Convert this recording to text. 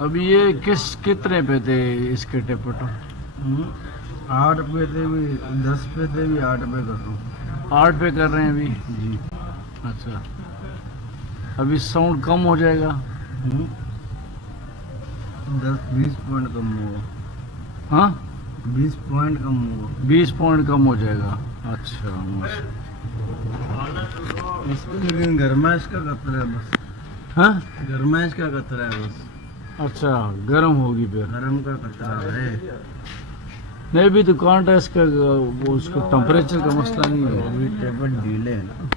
अभी ये कितने पे थे इसके टेपटो? 8 पे थे भी, 10 पे थे भी, 8 पे कर रहा हूँ। 8 पे कर रहे हैं अभी? जी। अच्छा, अभी साउंड कम हो जाएगा? 10-20 पॉइंट कम होगा। हाँ, 20 पॉइंट कम होगा। 20 पॉइंट कम हो जाएगा। अच्छा, इसको लेकिन गरमाइश का खतरा है बस। हाँ, गरमाइश का खतरा है बस। अच्छा, गर्म होगी फिर? गरम का खतरा है। नहीं, भी दुकान है इसका, वो उसका टेम्परेचर का मसला नहीं है। अभी टेबल ढीले है ना।